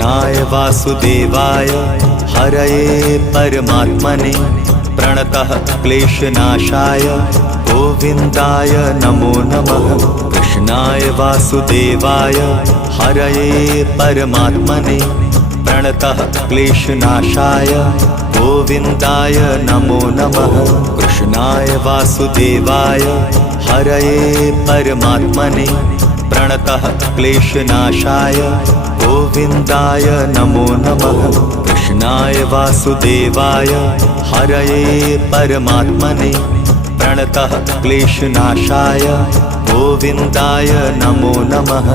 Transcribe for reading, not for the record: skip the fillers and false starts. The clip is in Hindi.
कृष्णाय वासुदेवाय हरये परमात्मने प्रणतः क्लेशनाशाय गोविन्दाय नमो नमः। कृष्णाय वासुदेवाय हरये परमात्मने प्रणतः क्लेशनाशाय गोविन्दाय नमो नमः। कृष्णाय वासुदेवाय हरये परमात्मने प्रणतः क्लेशनाशाय गोविन्दाय नमो नमः। कृष्णाय वासुदेवाय हरये परमात्मने प्रणतः क्लेशनाशाय गोविन्दाय नमो नमः।